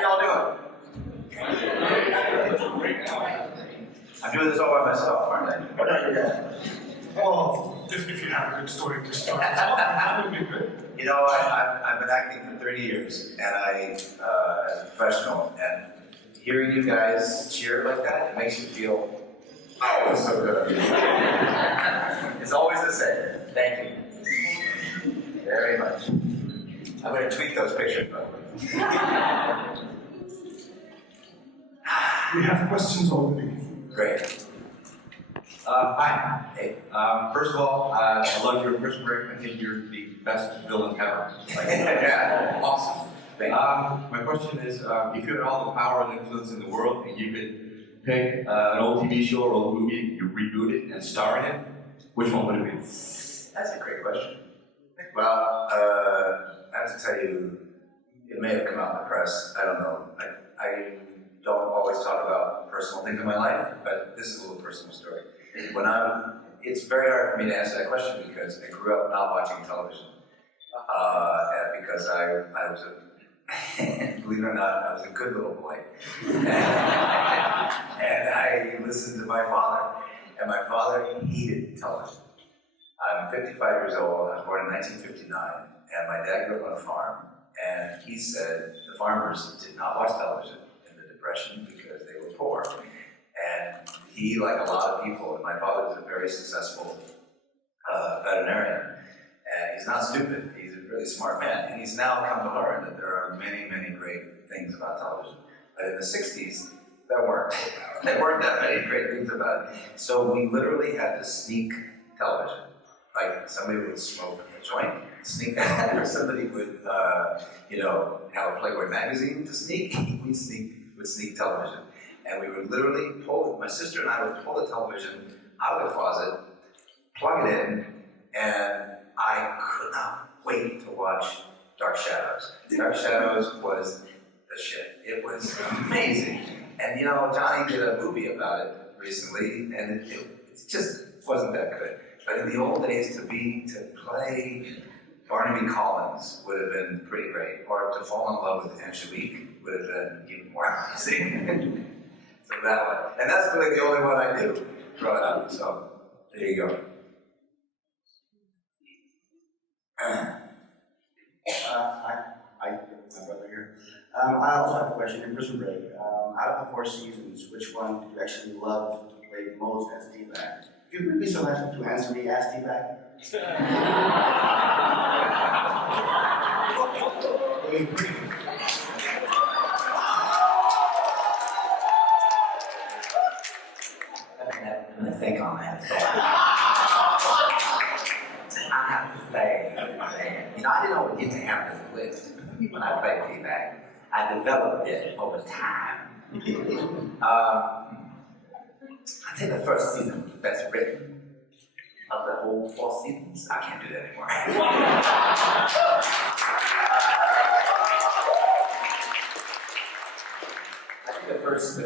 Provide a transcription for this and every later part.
y'all doing? I'm doing this all by myself, aren't I? Oh, if you have a good story to start, that would be good. You know, I've been acting for 30 years, and as a professional, and hearing you guys cheer like that, it makes you feel, oh, it's so good. It's always the same. Thank you. Very much. I'm going to tweet those pictures, by the way. We have questions already. Great. Hi. Hey. First of all, I love your Prison Break. I think you're the best villain ever. Yeah. Awesome. Thank you. My question is, if you had all the power and influence in the world, and you could pick an old TV show or old movie, you reboot it and star in it, which one would it be? That's a great question. Well, I have to tell you, it may have come out in the press. I don't know. I don't always talk about personal things in my life, but this is a little personal story. It's very hard for me to answer that question because I grew up not watching television. And because I was believe it or not, I was a good little boy. And I listened to my father. And my father hated television. I'm 55 years old. I was born in 1959. And my dad grew up on a farm. And he said the farmers did not watch television in the Depression because they were poor. And he, like a lot of people, and my father was a very successful veterinarian. And he's not stupid. He's a really smart man. And he's now come to learn that there are many, many great things about television. But in the 60s, there weren't. There weren't that many great things about it. So we literally had to sneak television. Like somebody would smoke a joint, sneak that, or somebody would, have a Playboy magazine to sneak. We'd sneak television. And we would literally my sister and I would pull the television out of the closet, plug it in, and I could not wait to watch Dark Shadows. Dark Shadows was the shit. It was amazing. And Johnny did a movie about it recently, and it just wasn't that good. But in the old days, to play Barnaby Collins would have been pretty great, or to fall in love with Angelique would have been even more amazing. So that one, and that's really the only one I knew growing up. So there you go. My brother here. I also have a question. In Prison Break, out of the 4 seasons, which one did you actually love to play most as D-Bag? If you would be so nice to answer me as D-Bag. I'm going to think on that. I have to say, I didn't always get to have this list when I played T-Bag. I developed it over time. I think the first season was best written. Of the whole 4 seasons, I can't do that anymore. I think the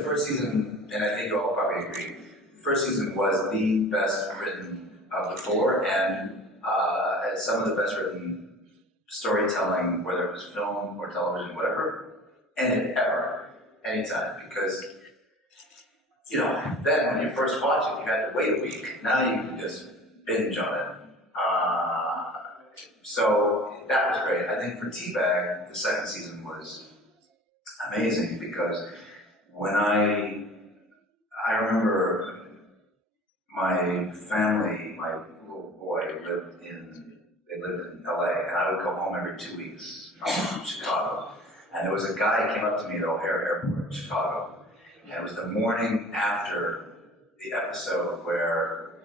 first season, and I think you all probably agree, the first season was the best written of the 4, and had some of the best written storytelling, whether it was film or television, whatever, ever, anytime, because then when you first watch it, you had to wait a week. Now you can just binge on it. So that was great. I think for T-Bag, the second season was amazing because when I remember my family, my little boy lived in LA, and I would go home every 2 weeks from Chicago. And there was a guy who came up to me at O'Hare Airport in Chicago, and it was the morning after the episode where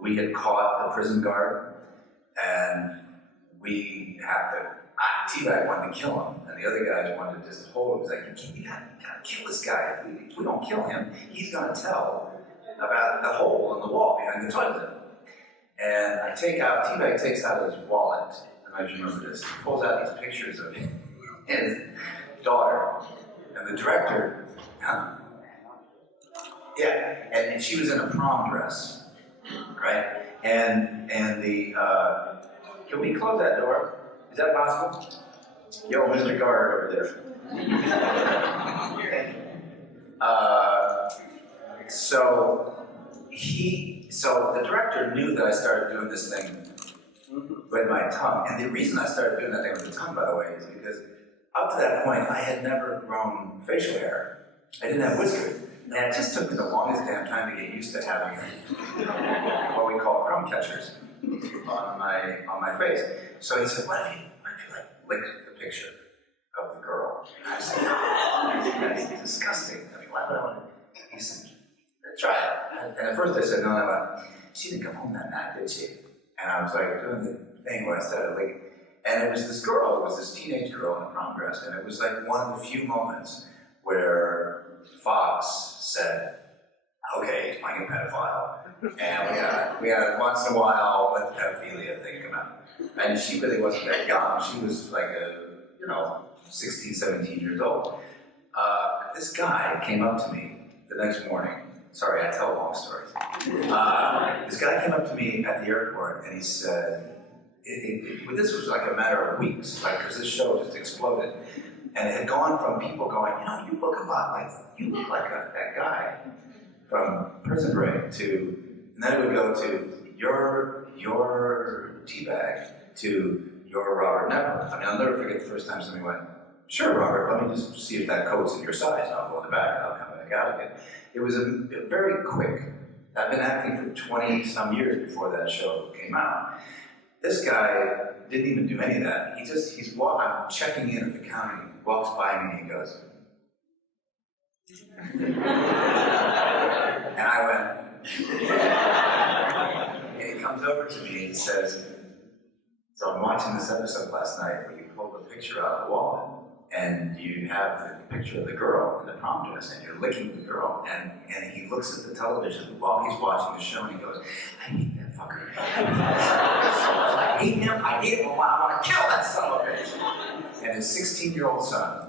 we had caught the prison guard, and we had to, T-Bag wanted to kill him, and the other guys wanted to just hold him. He was like, you gotta kill this guy. If we don't kill him, he's gonna tell about the hole in the wall behind the toilet. And T-Bag takes out his wallet, and I just remember this, he pulls out these pictures of his daughter, and the director, and she was in a prom dress. Right? And the, can we close that door? Is that possible? Yo, Mr. Guard over there. So the director knew that I started doing this thing with my tongue. And the reason I started doing that thing with the tongue, by the way, is because up to that point, I had never grown facial hair. I didn't have whiskers. And it just took me the longest damn time to get used to having what we call crumb catchers on my face. So he said, what if you like licked the picture of the girl? And I said, no, that's disgusting. I mean, why would I want to? He said, try it. And at first I said, no. She didn't come home that night, did she? And I was like doing the thing where I started like, and it was this girl, it was this teenage girl in a prom dress, and it was like one of the few moments where Fox said, okay, he's playing a pedophile, and we got once in a while let the pedophilia thing come out. And she really wasn't that young, she was like 16, 17 years old. This guy came up to me the next morning. Sorry, I tell long stories. This guy came up to me at the airport and he said, this was like a matter of weeks, because this show just exploded. And it had gone from people going, you look a lot like, that guy from Prison Break to, and then it would go to your teabag to your Robert Knepper. I mean, I'll never forget the first time somebody went, sure, Robert, let me just see if that coat's in your size, and I'll go in the back and I'll come back out again. It was a very quick. I've been acting for 20-some years before that show came out. This guy didn't even do any of that. I'm checking in at the counter, he walks by me and he goes, and I went, and he comes over to me and he says, so I'm watching this episode last night where you pulled the picture out of the wall and you have the picture of the girl in the prom dress and you're licking the girl and he looks at the television while he's watching the show and he goes, I hate that fucker. I hate him, I want to kill that son of a bitch. And his 16-year-old son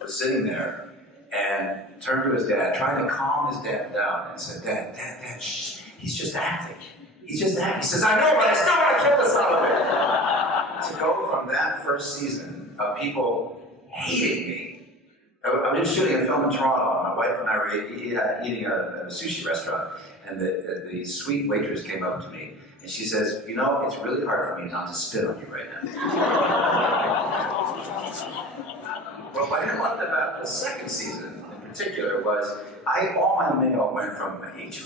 was sitting there and turned to his dad, trying to calm his dad down and said, Dad, shh, he's just acting. He's just acting. He says, I know, but I still want to kill the son of a bitch. To go from that first season of people hating me. I'm just shooting a film in Toronto. My wife and I were eating a sushi restaurant, and the sweet waitress came up to me, and she says, it's really hard for me not to spit on you right now. Well, what I loved about the second season in particular was, all my mail went from, I hate you,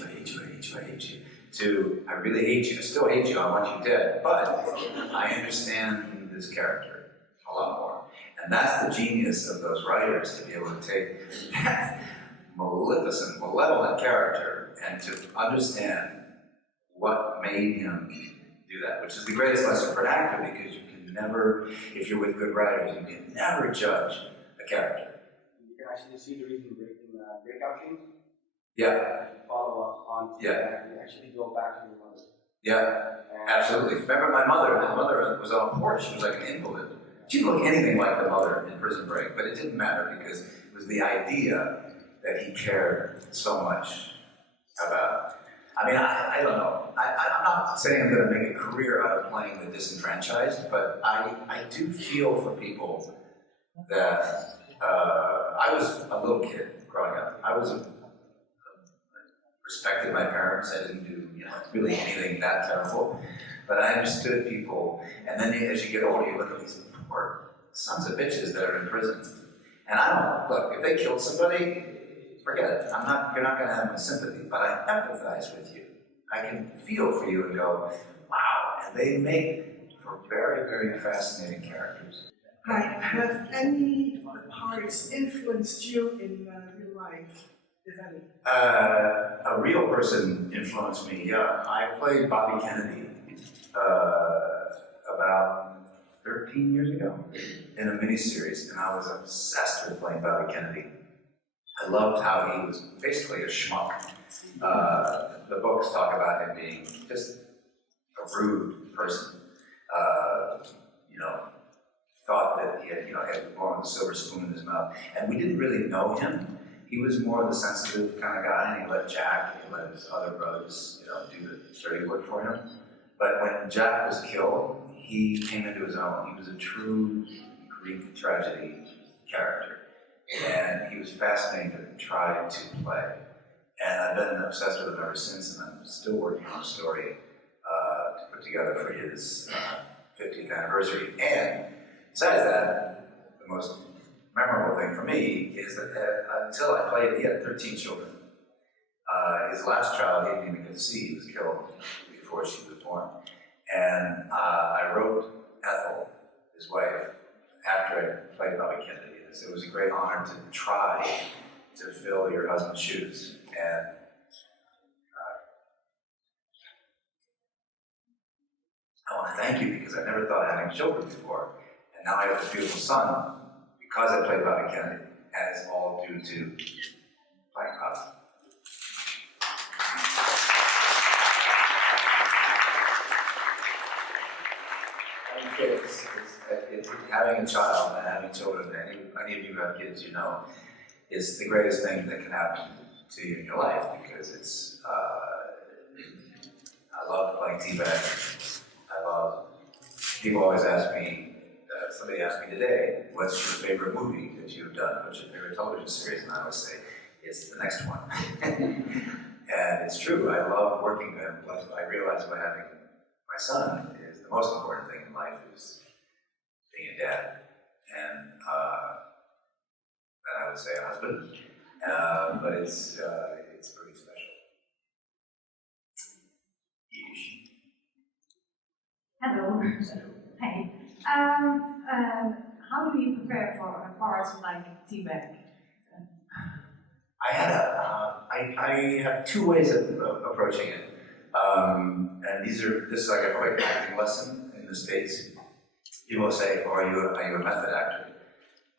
to, I really hate you, I still hate you, I want you dead, but I understand this character a lot more. And that's the genius of those writers, to be able to take that malevolent character and to understand what made him do that, which is the greatest lesson for an actor, because you can never, if you're with good writers, you can never judge a character. You can actually see the reason breakout scenes. Yeah. Follow up on that and actually go back to your mother. Yeah, absolutely. Remember my mother was on a porch, she was like an invalid. She didn't look anything like the mother in Prison Break, but it didn't matter because it was the idea that he cared so much about. I mean, I don't know. I'm not saying I'm going to make a career out of playing the disenfranchised, but I do feel for people that I was a little kid growing up. I respected my parents. I didn't do really anything that terrible, but I understood people. And then as you get older, you look at these poor sons of bitches that are in prison. And I don't look. If they killed somebody, forget it. You're not going to have my sympathy, but I empathize with you. I can feel for you and go, wow. And they make for very, very fascinating characters. Hi, have any parts influenced you in your life, if any? A real person influenced me, yeah. I played Bobby Kennedy about 13 years ago in a miniseries, and I was obsessed with playing Bobby Kennedy. I loved how he was basically a schmuck. The books talk about him being just a rude person. Thought that he had more of the silver spoon in his mouth. And we didn't really know him. He was more of the sensitive kind of guy, and he let his other brothers, do the dirty work for him. But when Jack was killed, he came into his own. He was a true, Greek tragedy character. And he was fascinating to try to play. And I've been obsessed with him ever since, and I'm still working on a story to put together for his 50th anniversary. And besides that, the most memorable thing for me is that until I played, he had 13 children. His last child he didn't even get to see. He was killed before she was born. And I wrote Ethel, his wife, after I played Bobby Kennedy. It was a great honor to try to fill your husband's shoes. And I want to thank you because I never thought of having children before. And now I have this beautiful son because I played Bobby Kennedy. And it's all due to playing Bobby. Kids, having a child and having children, any of you who have kids, you know, is the greatest thing that can happen to you in your life because it's, I love playing teabag. People always ask me, somebody asked me today, what's your favorite movie that you've done? What's your favorite television series? And I always say, it's the next one. And it's true, I love working with them. What I realized by having my son is the most important thing in life is being a dad. And then I would say a husband. But it's pretty special. Yeesh. Hello. Hey. How do you prepare for a part like teabag? I have two ways of approaching it. And this is like a quick acting lesson in the States. People say, oh, are you a method actor?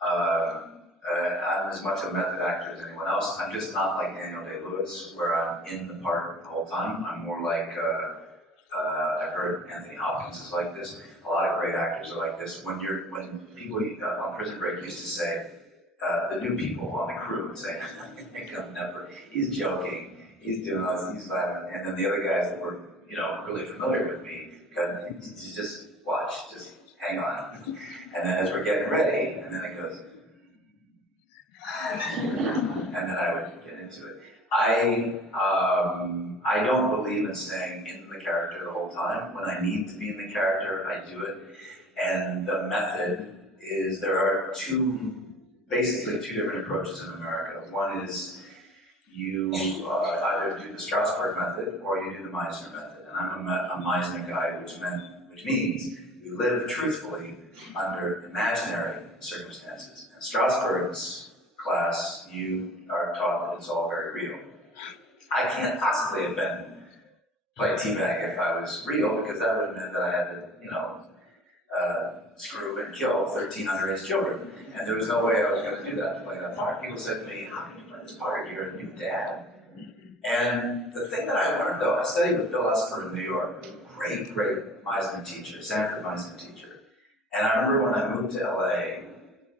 I'm as much a method actor as anyone else. I'm just not like Daniel Day-Lewis, where I'm in the part the whole time. I'm more like, I've heard Anthony Hopkins is like this. A lot of great actors are like this. When people on Prison Break used to say, the new people on the crew would say, Knepper, he's joking, he's doing all this, he's laughing. And then the other guys that were, really familiar with me, just watch, just hang on. And then as we're getting ready, and then it goes, and then I would get into it. I don't believe in staying in the character the whole time. When I need to be in the character, I do it. And the method is, there are basically two different approaches in America. One is you either do the Strasberg method or you do the Meisner method. And I'm a Meisner guy, which means you live truthfully under imaginary circumstances. In Strasberg's class, you are taught that it's all very real. I can't possibly have played teabag if I was real, because that would have meant that I had to, screw and kill 13 underage children. And there was no way I was going to do that, to play that part. People said to me, how can you play this part? You're a new dad. And the thing that I learned, though, I studied with Bill Esper in New York, a great, great Meisner teacher, Sanford Meisner teacher. And I remember when I moved to LA,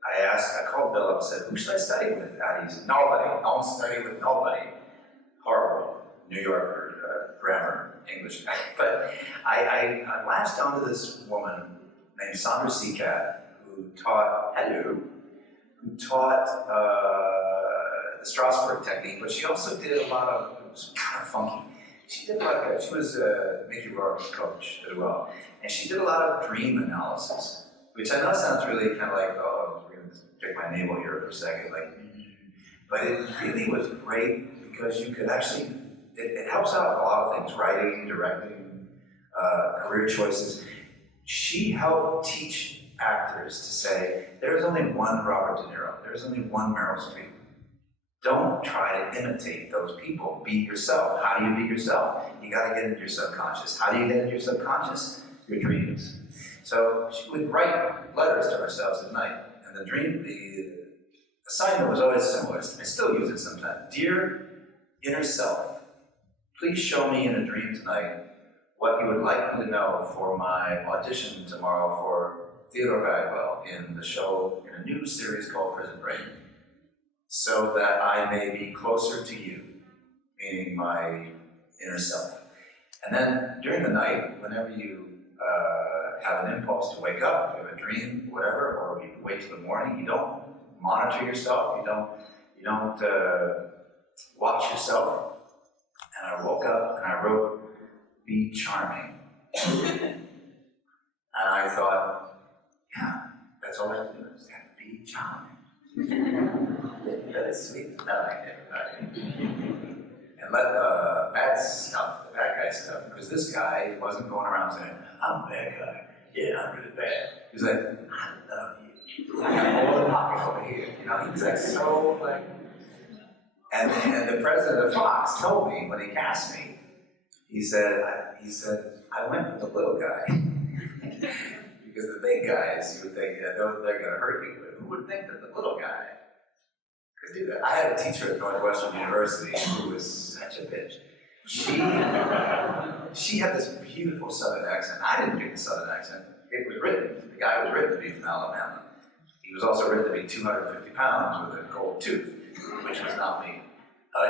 I called Bill up and said, who should I study with? And he said, nobody, don't study with nobody. Horrible New Yorker grammar, English guy. But I latched onto this woman named Sandra Seacat, who taught the Strasberg technique, but she also did a lot of, it was kind of funky. She was Mickey Rourke's coach as well. And she did a lot of dream analysis, which I know sounds really kind of like, oh, we're going to pick my navel here for a second, but it really was great because you could actually, it helps out a lot of things, writing, directing, career choices. She helped teach actors to say, there's only one Robert De Niro, there's only one Meryl Streep. Don't try to imitate those people. Be yourself. How do you be yourself? You got to get into your subconscious. How do you get into your subconscious? Your dreams. So she would write letters to ourselves at night, and the assignment was always similar. I still use it sometimes. Dear inner self, please show me in a dream tonight what you would like me to know for my audition tomorrow for Theodore Bagwell in the show, in a new series called Prison Break, so that I may be closer to you, meaning my inner self. And then during the night, whenever you have an impulse to wake up, you have a dream, whatever, or you wait till the morning, you don't monitor yourself, you don't watch yourself. And I woke up and I wrote, "Be charming." And I thought, yeah, that's all I have to do is have to be charming. That is sweet. No, I never. And let the bad stuff, the bad guy stuff, because this guy wasn't going around saying, "I'm a bad guy. Yeah, I'm really bad." He's like, "I love you. I got all the pockets over here." You know, he was like so like. And the president of Fox told me when he cast me, he said, I went for the little guy. Because the big guys, you would think, they're going to hurt you, but who would think that the little guy could do that? I had a teacher at Northwestern University who was such a bitch. She had this beautiful Southern accent. I didn't pick the Southern accent. It was written. The guy was written to be from Alabama. He was also written to be 250 pounds with a gold tooth, which was not me.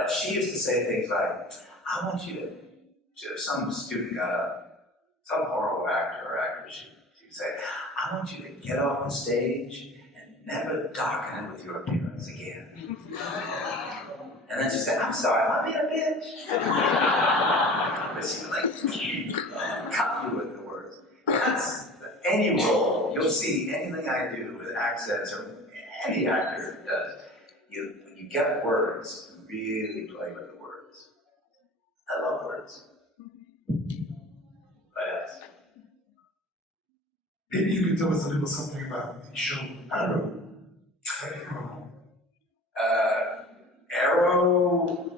She used to say things like, "I want you to," some student got up, some horrible actor or actress, she'd say, "I want you to get off the stage and never darken it with your appearance again." And then she said, "I'm sorry, am I being a bitch?" But she would like, cut you with the words. That's any role, you'll see anything I do with accents or any actor does. When you get words, really play with the words. I love words. But yes. Maybe you could tell us a little something about the show Arrow. Arrow,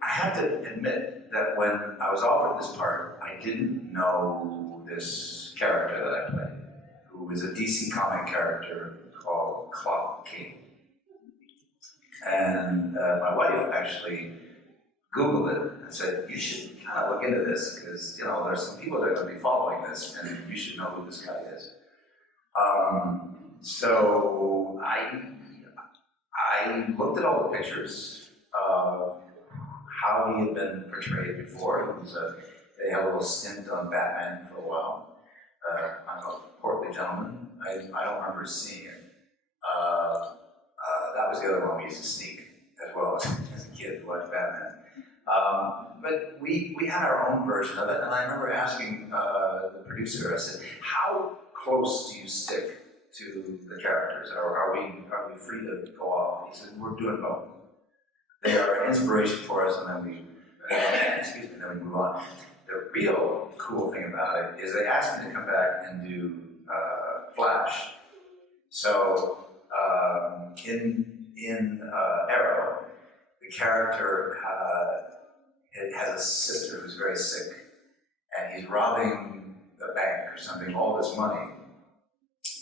I have to admit that when I was offered this part, I didn't know this character that I played, who was a DC comic character called Clock King. And my wife actually Googled it and said, "You should kind of look into this because, you know, there's some people that are going to be following this and you should know who this guy is." So I looked at all the pictures of how he had been portrayed before. They had a little stint on Batman for a while. I'm a portly gentleman. I don't remember seeing it. That was the other one we used to sneak as well as a kid to watch Batman. But we had our own version of it, and I remember asking the producer, I said, "How close do you stick to the characters, or are we free to go off?" He said, "We're doing both. They are an inspiration for us, and then we move on." The real cool thing about it is they asked me to come back and do Flash. So in Arrow, the character has a sister who's very sick, and he's robbing the bank or something, all this money,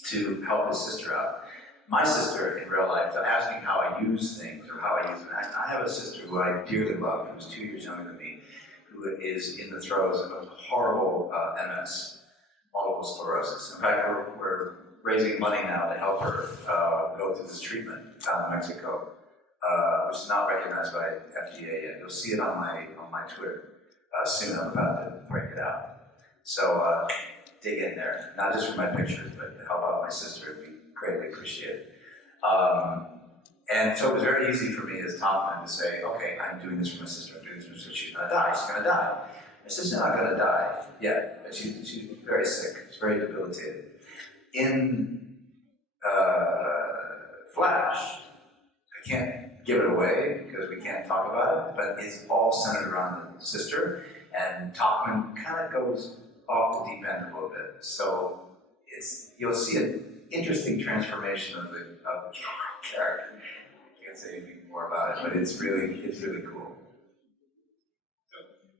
to help his sister out. My sister in real life, they're asking how I use things or how I use an act. I have a sister who I dearly love, who's 2 years younger than me, who is in the throes of a horrible MS, multiple sclerosis. In fact, we're raising money now to help her go through this treatment down in Mexico, which is not recognized by FDA yet. You'll see it on my Twitter soon. I'm about to break it out. So dig in there, not just for my pictures, but to help out my sister. We greatly appreciate it. And so it was very easy for me as Topman to say, "Okay, I'm doing this for my sister. I'm doing this for my sister. She's gonna die. She's gonna die." My sister's not gonna die yet, but she's very sick. She's very debilitated. In Flash, I can't give it away because we can't talk about it, but it's all centered around the sister, and Topman kind of goes off the deep end a little bit. So you'll see an interesting transformation of the character. I can't say anything more about it, but it's really cool.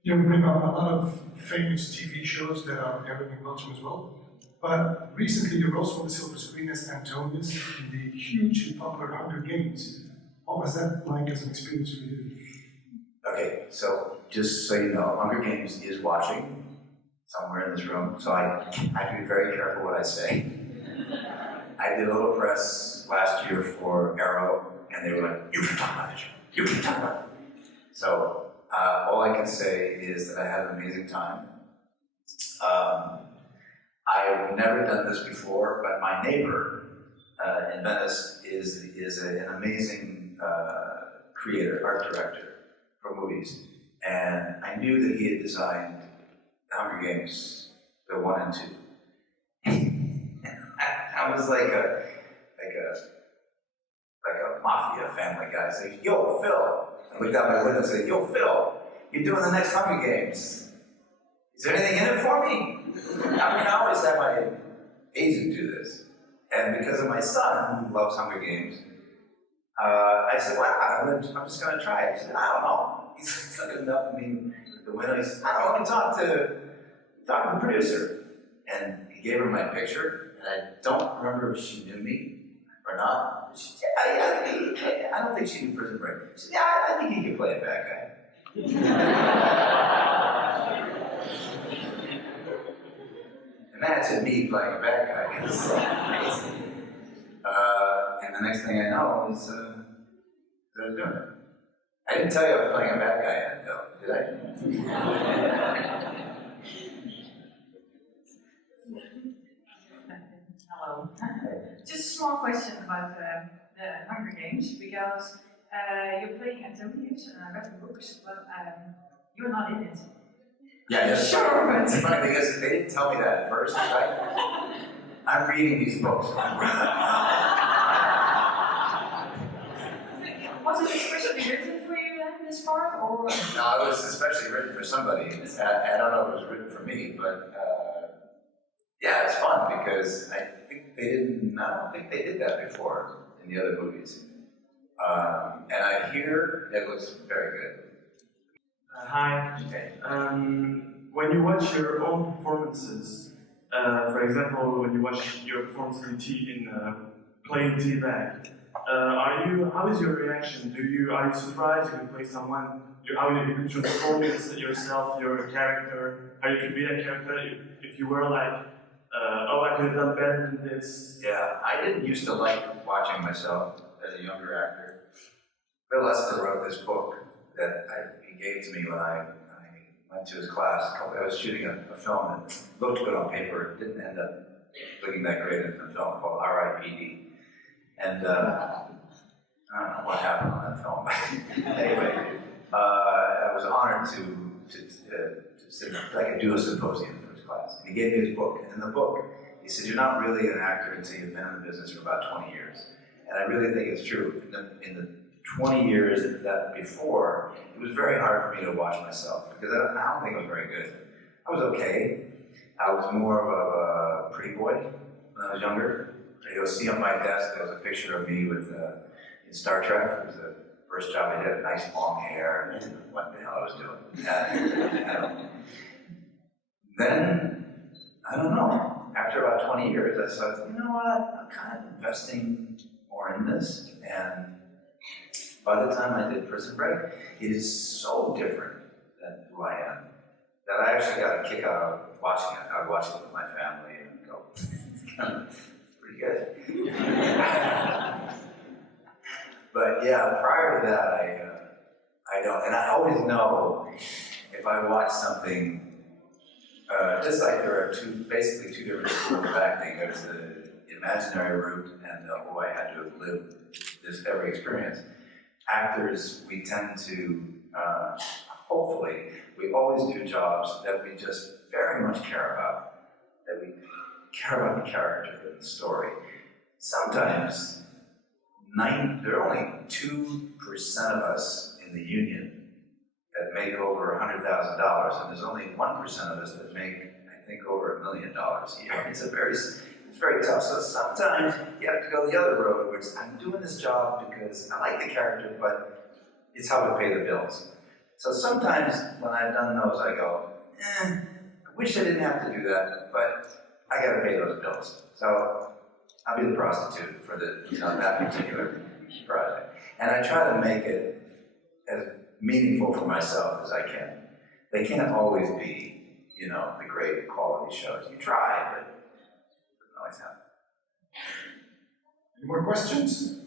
You've been on a lot of famous TV shows that are airing in Belgium as well. But recently you rose from the silver screen as Antonius in the hugely popular Hunger Games. What was that like as an experience for you? Okay, so just so you know, Hunger Games is watching somewhere in this room, so I have to be very careful what I say. I did a little press last year for Arrow, and they were like, "You can talk about it. You can talk about it." So all I can say is that I had an amazing time. I've never done this before, but my neighbor in Venice is an amazing creator, art director for movies. And I knew that he had designed The Hunger Games, the 1 and 2. I was like a mafia family guy saying, "Yo, Phil." I looked out my window and said, "Yo, Phil, you're doing the next Hunger Games. Is there anything in it for me?" I mean, I always had my agent do this. And because of my son, who loves Hunger Games, I said, "Why not? I'm just going to try it." He said, "I don't know." He's looking up at me at the window. He said, "I don't know, let me talk to the producer." And he gave her my picture, and I don't remember if she knew me or not. She said, I don't think she knew Prison Break. She said, "Yeah, I think he could play a bad guy." Imagine me playing a bad guy. It's so amazing. And the next thing I know is I was doing it. I didn't tell you I was playing a bad guy yet, though, did I? Hello. Just a small question about the Hunger Games, because you're playing Antonius, and I read the books, but you're not in it. Yeah, yes. Sure, but- It's funny because they didn't tell me that at first, right? I'm reading these books. Was it especially written for you then, this part, or? No, it was especially written for somebody. I don't know if it was written for me, but yeah, it's fun because I don't think they did that before in the other movies. And I hear it looks very good. Hi. Okay. When you watch your own performances, for example, when you watch your performance in playing T-Bag, how is your reaction? Are you surprised when you play someone? How you can transform yourself, your character? How you could be that character if you were like, oh, I could have done better than this. Yeah, I didn't used to like watching myself as a younger actor. Bill Esper wrote this book that he gave to me when I went to his class. I was shooting a film that looked good on paper. It didn't end up looking that great in the film called R.I.P.D. And I don't know what happened on that film. Anyway, I was honored to sit like a duo symposium for his class. And he gave me his book. And in the book, he said, "You're not really an actor until you've been in the business for about 20 years. And I really think it's true. In the 20 years that before, it was very hard for me to watch myself because I don't think I was very good. I was okay. I was more of a pretty boy when I was younger. You'll see on my desk, there was a picture of me with in Star Trek. It was the first job I did, nice long hair, and what the hell I was doing. Then, I don't know, after about 20 years, I thought, you know what, I'm kind of investing more in this, and by the time I did Prison Break, it is so different than who I am, that I actually got a kick out of watching it. I would watch it with my family and go, pretty good. But yeah, prior to that, I don't, and I always know if I watch something, just like there are basically two different schools of acting. There's the imaginary route and I had to live this every experience. Actors, we tend to, hopefully, we always do jobs that we just very much care about, that we care about the character and the story. Sometimes, there are only 2% of us in the union that make over $100,000, and there's only 1% of us that make, I think, over $1 million a year. It's very tough. So sometimes you have to go the other road, which I'm doing this job because I like the character, but it's how we pay the bills. So sometimes when I've done those, I go, I wish I didn't have to do that, but I got to pay those bills. So I'll be the prostitute for that particular project. And I try to make it as meaningful for myself as I can. They can't always be, the great quality shows. You try, but it doesn't always happen. Any more questions?